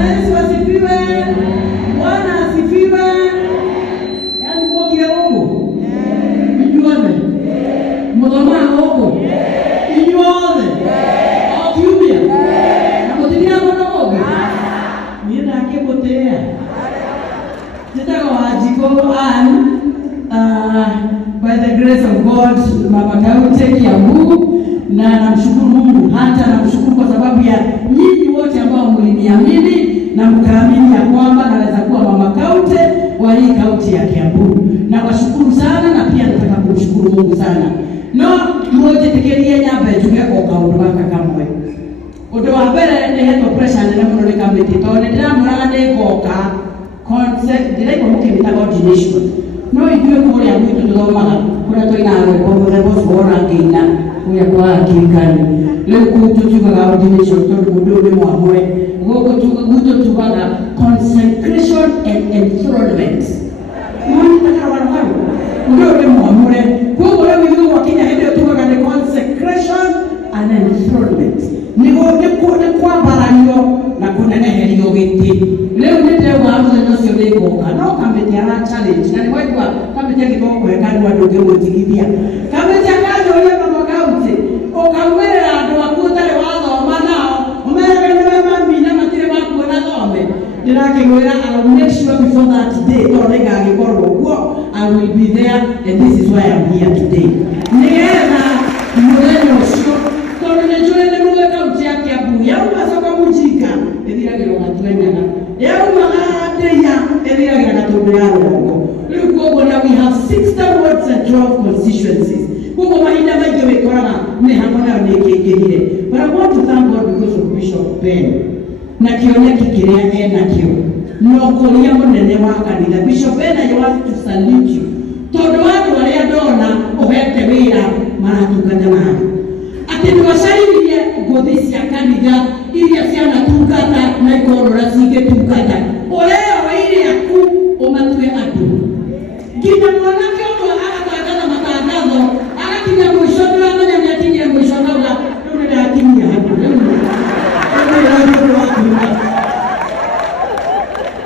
Bwana Yesu asifiwe. Bwana asifiwe. Yaani kwa kile huko. Mjuane. Mwadama huko. Inyone. Akiubia. Na kutia mwana huko. Nienda akipotea. Nitaka wajiko by the grace of God Mama Kaunti Kiambu, na namshukuru Mungu, hata namshukuru kwa sababu ya nyinyi wote ambao mliniamini na mkaamini ya kwamba naweza kuwa Mama Kaunti wa hii kaunti ya Kiambu. Na washukuru sana, na pia nataka kumshukuru Mungu sana. No mmoja tekelia nyamba tungeko kaunduka kamwe. Odo wabere ne heto pressure ne namuno ne kamiti to ne ndamura ne goka concept dire ko mukimita ordination. No ikiwe kuri ya mwitu tulomaga kura toina rwebo rwebo sora ngina kuya kwa kikani leo kututuga ordination to mudode mwamwe gogo tuga consecration and enthronement. Mwani takawana hapo mudode mwamwe gogo leo hiyo wakina hende tuga the consecration and enthronement nigo ne kwa baranyo na kunene helio giti leo ndio waamuzi ndio sio lego no kambe ya challenge na ni kwa kambe ya kiboko ya kani wa doge wotigithia kambe ya kajo ile Mama Kaunti okamwera ndo akutare wazo manao umere ni mami na matire bako na thome ndinake ngoira I will make sure before that day to rega gikorwo I will be there, and this is why I'm here today. Nienda mwenye sio to ninajua ile Mama Kaunti ya Kiambu ya umasoka mujika ndira gero matwenya ya umahadeya ndira gero tobero. Now we have 60 wards and 12 constituencies. But I want to thank God because of Bishop Ben. Na kionya kikirea na kio. No kolia munene wa kanitha. Bishop Ben, I want to salute you. Todo watu wale dona ohete wira maratukana nayo. Ati niwasaidia godisi ya kanitha ili asiana tukata na ikorora sige tukata. Olea wa ile yaku omatwe atu. Gina mwanake oto akatangaza matangazo, akakinya mwisho ndio ananya nyatinya mwisho ndio ndio atinya hapo.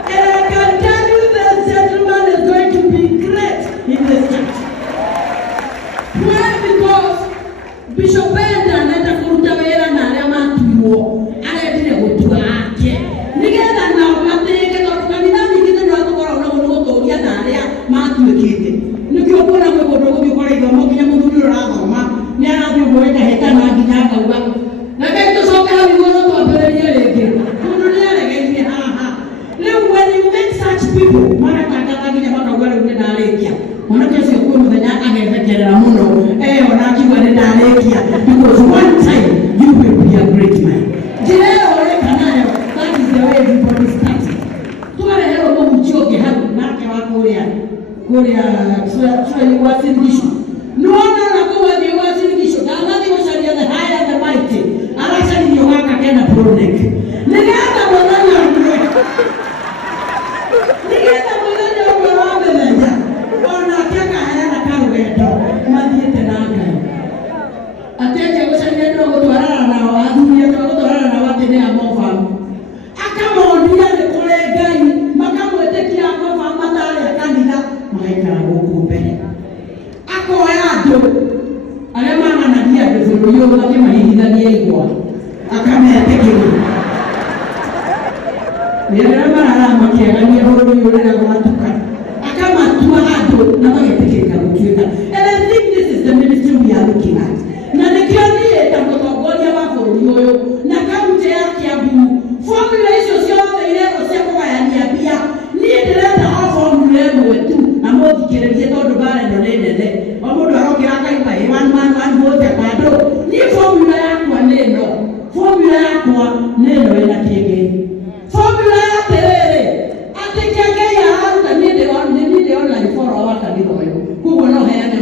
I can tell you this gentleman is going to be great in this church. Why? Because Bishop Benda anaenda kurutawera na ale matuo. Anaenda kutua ake. Nigenda na mateke kwa kanisa nyingine ndio akora unagotoria na ale matuekete. Nikio kuna mwegodogo bikora ido mokinya muduri rathoma. Ni arathio mweka heta na nginya kauga. Na kaitu soka hawi gono to abereria rege. Muduri arege haha. When you make such people, mara kaka nginya bakagwara unde na alekia. Mwanake sio kwa mthenya agethekerera muno. Onakigwa ni ndalekia because one time you will be a great man. Jireo reka nayo, that is the way everybody starts. Tuare hero kwa mchoke hapo nake wakorea. Korea sura wasindisho. Nuona na kwa ni wasindisho. Dalani washaria the high and the mighty. Arasha ni yohaka kena pronek. Nigenda mwananya mwe. Nigenda mwananya mwe. Ona kaka hayana karugeto. Mathiete nanga. Ateje washaria ndo gutwarana na wathumia to gutwarana na watene amofa. Akamondia ne kolegai makamwetekia amofa matale kanitha maikara guku mbere. Akoya andu aria mananagia nduzuru yo makimahithithania igwa akametekia. Nira mararama kiagania horo yo rira gwatuka. Akamatua andu na magetekeka gutuika. And I think this is the ministry we are looking at. Na nikioni eta mutongoria wa bũrũri ũyũ na kaunti ya Kiambu formula icio ciothe irego cia kũgayania mbia niĩ ndĩrenda o formula ĩmwe tu na mũthikĩrĩrie tondũ bara ĩno nĩ nene o mũndũ arokĩra akaimba one man one vote kando. Niĩ formula yakwa nĩ ĩno, formula yakwa nĩ ĩno ĩna kĩngĩ. Formula ya terere atĩ kĩngĩ ya aruta niĩ ndĩrona iboro wa kanitha ũyũ koguo no heane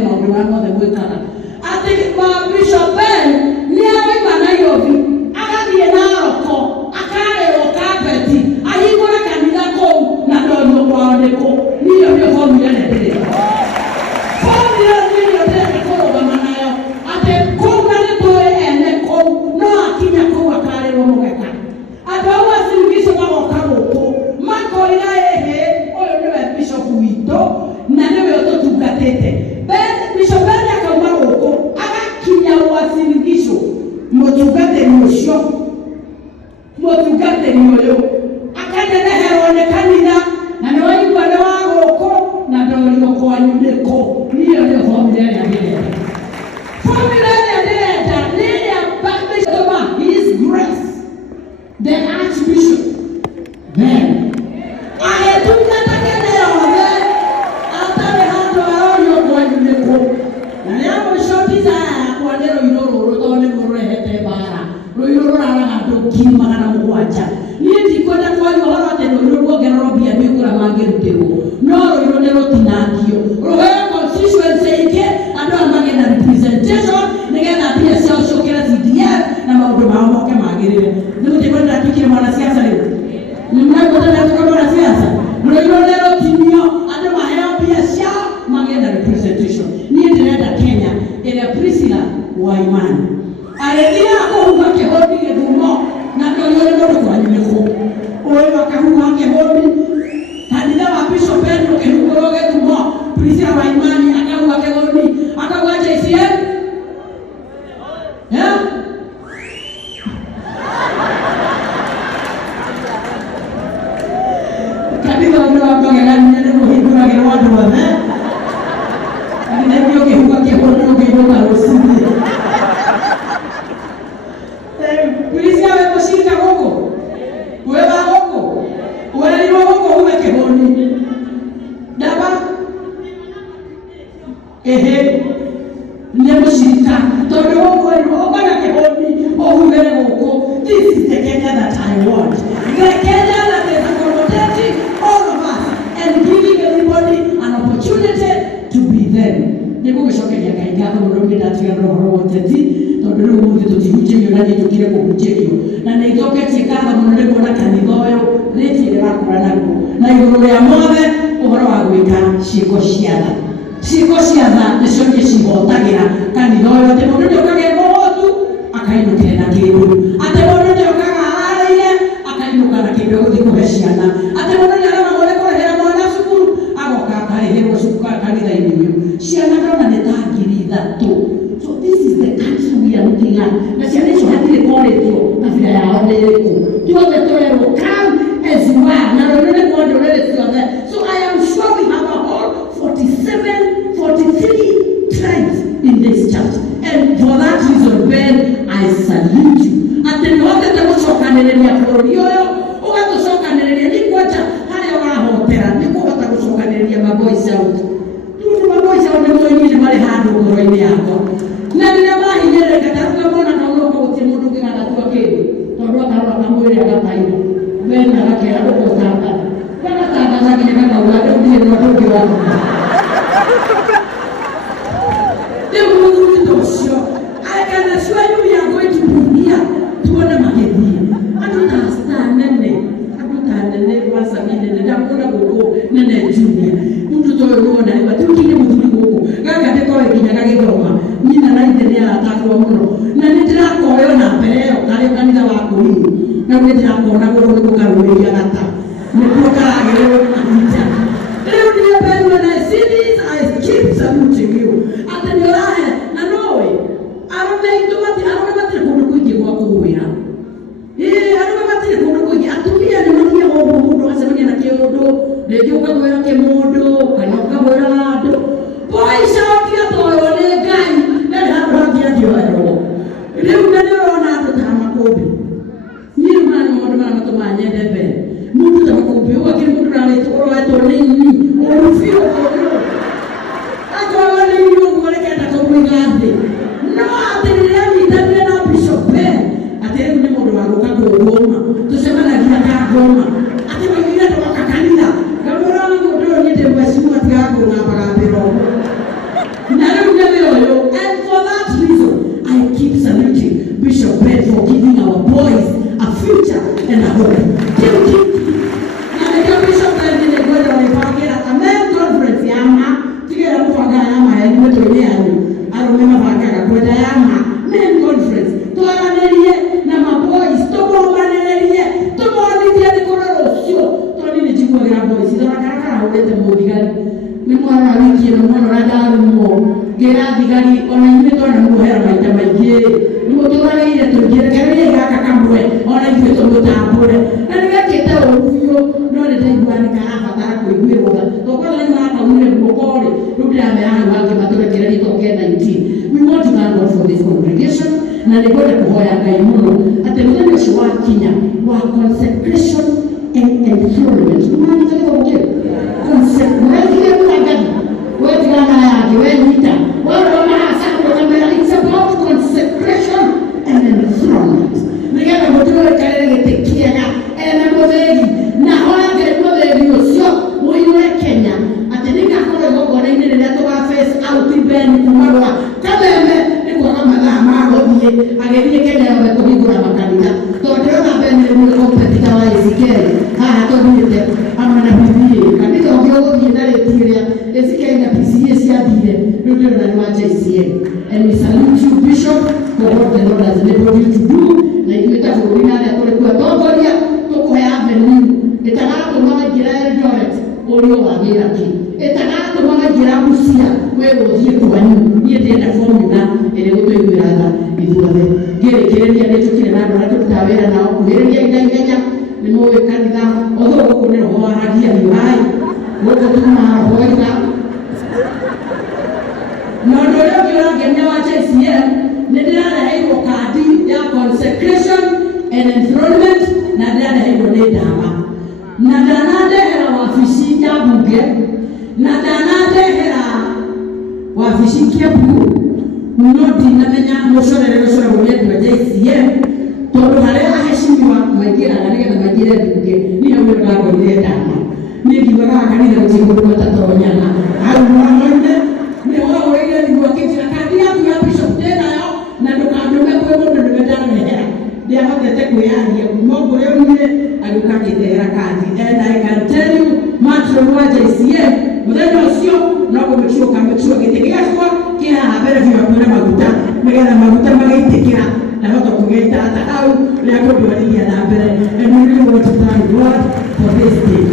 magĩrutĩrwo no rũirũ nĩ rũtinangio rũheo constituency ingĩ andũ a magĩe na representation nĩgetha mbia ciao ciũkĩre CDF na maũndũ mao moke magĩrĩre. Nĩ mũtĩkwenda tuĩkire mwanasiasa rĩu? Nĩ mũrakwenda tuĩkire mwanasiasa? Rũirũ nĩ rũtinio andũ maheo mbia ciao magĩe na representation. Niĩ ndĩrenda Kenya ĩrĩa Priscilla Waimani arĩthia kũhuha kĩhũni Gĩthumo na ndũrĩo nĩ mũndũ kwanyu nĩ kũ ũyũ akahuha kĩhũni kanitha wa Bishop Andrew kĩhungũrwo Gĩthumo Priscilla Waimani akahuha kĩhũni akahuha JCM kanitha wa Mbagegani nĩ mũhingũragĩrwo andũ othe kanitha ĩngĩ ũkĩhuha kĩhũni ũkĩinũka rũcinĩ Priscilla we mũcinga gũkũ wĩra gũkũ werirwo gũkũ hume kĩhũni ndaba nĩ mũcinga tondũ ũkwerirwo ũkona kĩhũni ũhumĩre gũkũ. This is the Kenya that I want, the Kenya that is accommodating all of us and giving everybody an opportunity to be them. Nĩgũgĩcokeria Ngai ngatho mũno nĩ ndatiga roho woteti tondũ rĩu mũthĩ tũtihunjĩrio na nĩtũkire kũhunjĩrio na nĩicoketie ngatho mũno nĩ kuona kanitha ũyũ rĩti rĩrakũra naguo na igũrũ rĩa mothe ũhoro wa gwĩka ciĩko cia tha. Ciĩko cia tha nĩcio niĩ cihotagĩra kanitha ũyũ atĩ mũndũ nĩokaga mũhotu akainũkĩre na kĩndũ atĩ mũndũ nĩokaga harĩire akainũka na kĩndũ gũthiĩ kũhe ciana atĩ mũndũ nĩarona mũndũ kũrĩhĩra mwana cukuru agoka akarĩhĩrwo cukuru kanitha-inĩ ũyũ ciana ndona nĩ ta 3,000. So this is the country we are looking at. Na ciana icio hatirĩ kũrĩtio kabira yao nĩ ĩrĩkũ tuothe tũrerwo come as you are na rũrĩrĩ kwa ndũrĩrĩ ciothe. So I am sure we have a whole 43 tribes in this church, and for that reason Ben I salute you. Atĩ nĩhotete gũcokanĩrĩria bũrũri ũyũ ũgatũcokanĩrĩria nĩ kwanja harĩa wahotera nĩ kũhota gũcokanĩrĩria maboys out. Tũrĩ maboys out nĩ mũnyinyi marĩ handũ ngoro-inĩ yakwa na rĩrĩa mahinyĩrĩka taruga mona kaunũka gũtirĩ mũndũ ũngĩgatatua kĩndũ tondũ akarora kamwĩrĩ agatairwo Ben agakera ndũkũtangatha gagatangatha nginya gakauga rĩu ndirĩ na ũndũ ũngĩ wa rĩu mũthuri ta ũcio I can assure you we are going to be here tuone magĩthiĩ andũ ta star nene wasabi nene ndakũna gũkũ nene junior mũndũ ta ũyũ nĩwona rĩu atiũkirie mũthuri gũkũ gaka ndĩkoĩ nginya gagĩthoma nyina na ithe nĩaratakwo mũno na nĩndĩrakoyo na mbere ĩyo karĩ kanitha wa kũrinũ na nĩndĩrakona gũkũ nĩgũkarũĩria gata nĩkuo karagĩrĩrwo kũnyita rĩu nĩyo Ben when I see this I keep saluting you atĩ nĩũrahe na nowe arũme aitũ matirĩ kũndũ kũingĩ gwa kũgwĩra arũme matirĩ kũndũ kũingĩ atumia nĩ mathiaga ũguo mũndũ agacemania na kĩũndũ rĩngĩ ũkagwĩra kĩmũndũ kana ũkagwĩra andũ boys out atoywo nĩ Ngai ndarĩ handũ hangĩ angĩoerwo rĩu na nĩũrona andũ ta Makũmbĩ niĩ rĩu maya nĩ maũndũ marĩa matũmaga nyende Ben mũndũ ta Makũmbĩ ũguo akĩrĩ mũndũ ũroetwo nĩ ini ũru biũ akorwo nĩ ini ũguo rĩkenda kũmũiga thĩ no atĩ rĩrĩa nyitanire na Bishop Ben atĩ rĩu nĩ mũndũ wa gũka kũngũma tũcemanagia kangũma atĩ waigire tũgoka kanitha ngamũra mũndũ ũyũ nĩ ndĩmwecimu atigaga kũng'ambaga mbĩro na rĩu nĩ ũyũ. And for that reason I keep saluting Bishop Ben for giving our boys a future and a hope. Na nĩkĩo Bishop Ben nĩgwenda wĩbangĩra a men conference yama tigĩra mũbanga yama ya inyuĩ yanyu arũme mabangaga kwenda yama men conference twaranĩrie na maboys tũmomanĩrĩrie tũmonithie nĩ kũrĩ rũciũ tondũ nĩ njiguagĩra boys thora karakara hũrĩte mũthigari nĩ mwana wiki ĩno mwana ũrĩa ndarumwo ngĩra thigari ona inyuĩ twana muohera maita maingĩ nĩ mũtũragĩire tũingĩrekererie gaka kamwe ona ithuĩ tũmũtambũre na nĩgekĩte ũru biũ no nĩ ndaigua nĩ karabatara kũiguĩrwo tha tondũ nĩ marakaumire guoko-rĩ rĩu ndĩramera hau hangĩ matũrekererie toke 19. We want to thank God for this congregation na nĩngwenda kũhoya Ngai mũno atĩ mũthenya ũcio wakinya wa consecration and enthronement nĩmanyitanĩrwo gũkĩra consecration mwathani wetigana yake wenyita waroma hasabu kamera. It's about consecration and enthronement nĩgetha mũtũrekerere gĩtĩ kĩega ene mũtheri na hoya Ngai mũtheri ũcio athothite amwe na PCA kanitha ũngĩ na rĩtiria ĩcikaina PCA ciathire rĩu nĩ ũrani wa JCM. And we salute you, Bishop, for what the Lord has enabled you to do. Na ikwĩta bũrũri na arĩa tũrĩ kuo atongoria tũkũhe avenue ĩtagatũmaga njĩra Eldoret ũrĩa wagĩra kĩ, ĩtagatũmaga njĩra Busia we gũthiĩ kwanyu. Niĩ ndĩrenda formula ĩrĩa gũtũiguĩra tha ithuothe. Ngĩrĩkĩrĩria nĩ tũkĩrĩ na andũ arĩa tũrutaga wĩra nao kuhĩrĩria naihenya. Nĩ mũĩ kanitha othe gũkũ nĩ roho waragia hiũhai gũkũ tumahoiga na ũndũ ũrĩa ũngĩ ũrangenia wa JCM nĩ ndĩrareheirwo kandi ya consecration and enthronement na ndĩrareheirwo nĩ ndawa na ndanandehera wabici ya mbunge na ndanandehera wabici Kiambu no ndinamenya mũcorere ũcoragwo nĩ andũ a JCM tondũ harĩa aheshimiwa maingĩraga nĩgetha maingĩre mbunge niĩ ũguo ndagũrire ndawa niĩ ngiugaga kanitha gũtirĩ mũndũ matatonyana hau mwamoine nĩ wagũrĩire niguo akĩnjĩra kandi yaku ya Bishop ndĩnayo na ndũkandũme kwĩ mũndũ nĩwe ndanehera ndiahotete kwĩyaria kuma kũrĩa ũrire agĩũka akĩndehera kandi. And I can tell you matron wa JCM mũthenya ũcio no kũmĩkiũka gĩtĩ gĩgacua kĩ haha mbere biũ akwĩra maguta nĩgetha maguta magaitĩkĩra nahota kũgĩita hata hau rĩa kũndwarithia na mbere. And we really want to thank God for this day.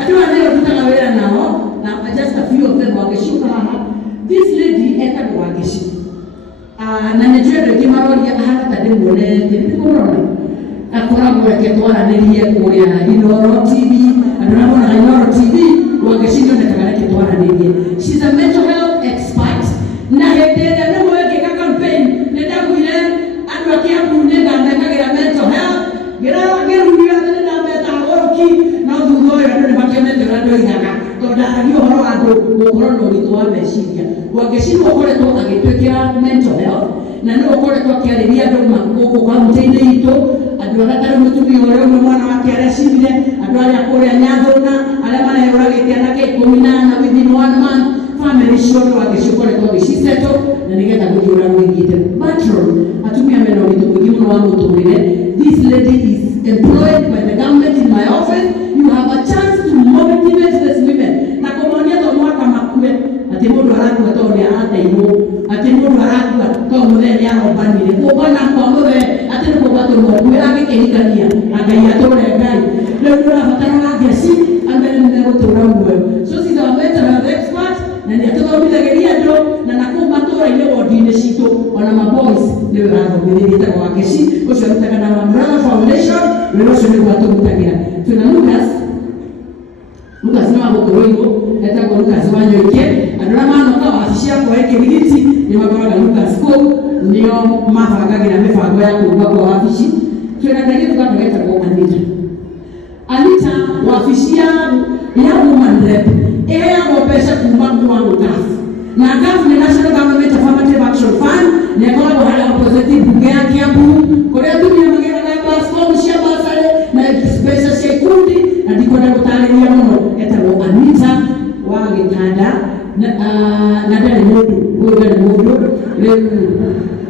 Andũ arĩa tutaga wĩra nao na just a few of them wagĩciũka haha. This lady etagwo Wangeci na nĩ njũĩ andũ aingĩ maroria ahana ta ndĩmuonete nĩmũrona akoragwo reke twaranĩrie kũrĩa Inooro TV. Andũ arĩa monaga Inooro TV Wangeci nĩonekaga reke twaranĩrie. She's a mental health expert na hĩndĩ ĩrĩa nĩmwekĩka campaign nĩndagwire andũ a Kiambu nĩndamekagĩra mental health ngĩrugia nĩndametaga ũroki no thutha ũyũ andũ nĩmakenete ũrĩa ndoigaga tondũ ndaragia ũhoro wa andũ gũkorwo na ũritũ wa meciria. Wangeci nĩ ũkoretwo agĩtwĩkĩra mental health na nĩ ũkoretwo akĩarĩria andũ gũkũ kauntĩ-inĩ itũ, andũ arĩa tarĩ mũtumia ũrĩa ũmwe mwana wake arecirire, andũ arĩa kũrĩa Nyathũna arĩa marehũragĩte anake 14 within 1 month. Family ciothe Wangeci ũkoretwo agĩcisettle na nĩgetha gũthiĩ ũrĩa gwĩkĩte. Matron atumia mena ũritũ mũingĩ mũno wa mũtũrĩre. This lady is employed by the government in my office. You have a chance to motivate these women na kũmonia to mwaka makue atĩ mũndũ arakua tondũ nĩ arateirwo, atĩ mũndũ arakua tondũ mũthee nĩ arombanire kũmbana kwa mũthee atĩ nĩ kũgwatũrwo kwĩra gĩkĩhikania na Ngai atũre Ngai. Rĩu tũrabatara Wangeci ambere nĩ gũtũra muoyo. So she's our mental health expert na nĩ atũthomithagĩria andũ na nakũu matũũra-inĩ wodi-inĩ citũ ona maboys nĩwe ũrathomithĩria etagwo Wangeci ũcio arutaga na Umbrella Foundation wĩra ũcio nĩguo atũrutagĩra. Twĩna Lucas nĩ wa gũkũrũirwo etagwo Lucas Wanyoike. Andũ arĩa manoka wabici yakwa ĩkĩrigiti nĩ makoraga Lucas kũu nĩo mabangagĩra mĩbango ya kũruga kwa wabici. Twĩna ndagĩtarĩ kando getagwo Anita wabici ya woman rep ĩheagwo mbeca kuma kwa GAF na GAF nĩ National Government Affirmative Action Fund nĩ ĩkoragwo harĩa opposite mbunge ya Kiambu kũrĩa atumia magĩraga passport cia basarĩ na mbeca cia ikundi na ndikwenda gũtarĩria mũno. Etagwo Anita wa Gĩtanda na ndarĩ mũndũ rĩu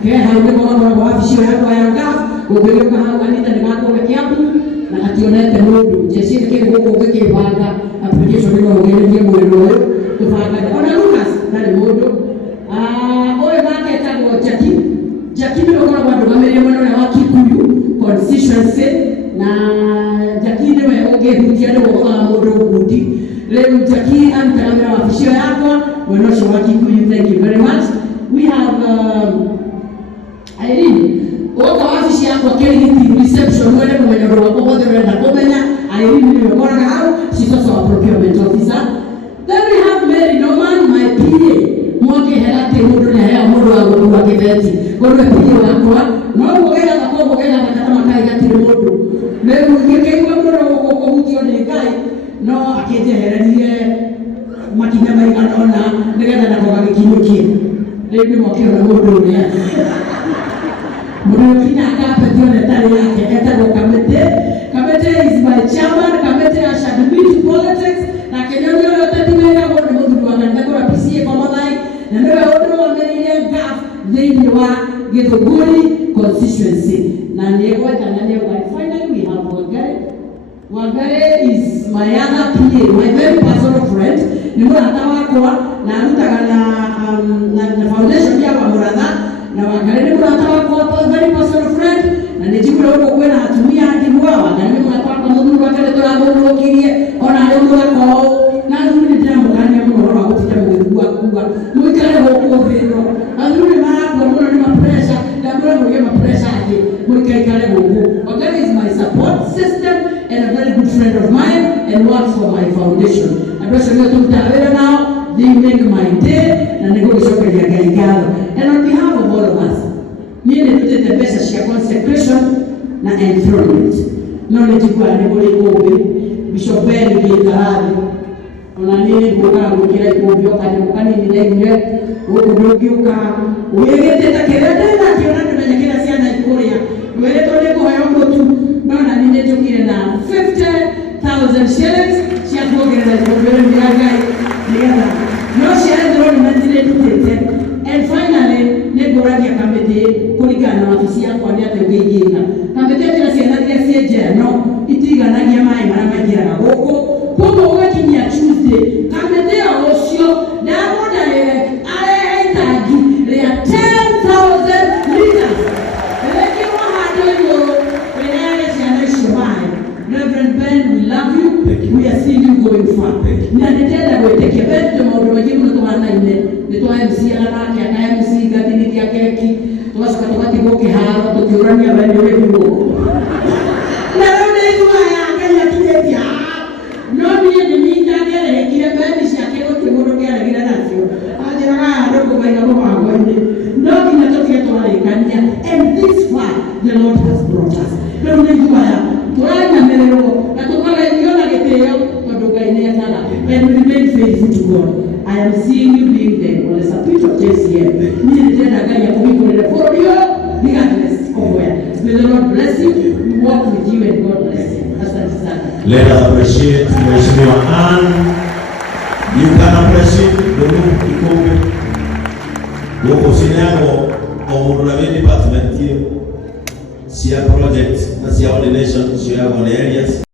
ke hau nĩ gũgakoragwo wabici ĩyo yakwa ya GAF ũngĩgĩũka hau Anita nĩ gakũge Kiambu na hationete mũndũ njeci nĩ kĩrĩ gũkũ gĩkĩbanga application nĩ gũgĩrĩrie mwena ũyũ tũbangaga ona Lucas ndarĩ mũndũ. Ũyũ nake etagwo Jackie nĩ ũkoragwo andũgamĩrĩire mwena ũrĩa wa Kikuyu constituency na Jackie nĩwe ũngĩhutia nĩ gũgũthaga mũndũ ngundi. Rĩu Jackie arutaga wĩra wabici ĩyo yakwa mwena ũcio wa Kikuyu. Thank you very much. We have Irene ũgoka wabici yakwa kĩrigiti reception wene kũmenya ũndũ wakwa wothe ũrenda kũmenya. Irene nĩwe ũkoraga hau. She's also a procurement officer. Then we have Mary Norman, my PA. Mwakĩhera atĩ mũndũ nĩahea mũndũ wa gũkua kĩbeti ũrĩa PA wakwa no gũgĩra gakũgũ gĩra gakata makai gatirĩ mũndũ. Rĩu ngĩkĩigua mũndũ gũkũ kũhutio nĩ Ngai no akĩnjehererie makinya maigana ũna nĩgetha nako gagĩkinyũkie. Rĩu nĩmokĩona mũndũ ũrĩa mũndũ ũkinya akapetio nĩ tarĩ yake etagwo Kamete is my chairman. Kamete ashadmit politics na Kenya yote timega kwa mũthuri wa Gatagũra PCA kwa Mathai na nĩwe ũndũgamĩrĩire GAF thĩinĩ wa Gĩthũngũri constituency na nĩegweta na nĩegweta. Finally we have Wangari is my other PA, my very personal friend. Ni mwana wakwa na rutaga na foundation ya Muratha na wakare ni mwana wakwa very personal friend na nijikura huko kwena atumia hadi mwawa na ni mwana wakwa mundu wakare turamurukirie ona leo wakwa na ndio ni jambo gani ambapo wakati kubwa mwikale huko vero azuri mara kwa ni mapresha na bora mwe mapresha aje mwikale huko. Wakare is my support system and a very good friend of mine and works for my foundation. Address you to Tavera now, they make my day and they go to Shokeria Gaigalo. And on behalf of all of us, me and the best share consecration na enthronement. Knowledge kwa ni bole Bishop Ben Gitaradi. Ona nini kuka kukira kubyo kani ni ndio ukudokiuka uyegete takerede na kiona tunanyakira siana ikoria wele tole ko hayombo tu nona ninde tukire na 50,000 shillings cia kuongerera kubyo miragai nigana no share drone matire tutete. And finally negoragia kamete kuligana na ofisi yako ni ate ugeigina kamete tena siana dia sieje no itiganagia mai mara magira goko kuko wakinya Tuesday kamete osio na boda ale itagi ya 10,000 liters eleki wa hado wenale siana shomai. Reverend Ben, we love you. We are seeing you going far. Na nitenda weteke betu maudo wajibu na tuwana ine nitwa MC alaraki aka MC gatini kia keki tuwasika tukati goke haro tukiurania bende weku na rode ituwa ya kanya tuketia nomi ye nimita kere kire bendi siakego kimodo kere gira nasio ajira kaa doko baina mwa wende nomi natokia tuwa ikania. And this far the Lord has brought us. Rode ituwa ya tuwana melero na tukala yona geteo todoga ine sana. And we remain faithful to God. I am seeing you being there. Well, it's a picture of JCM. May the Lord bless you. We walk with you and God bless you. Let us appreciate Mheshimiwa Ann. You can appreciate the room Kikombe. Woko sinyango omurulabe department here. Sia project na sia ordination sia on areas.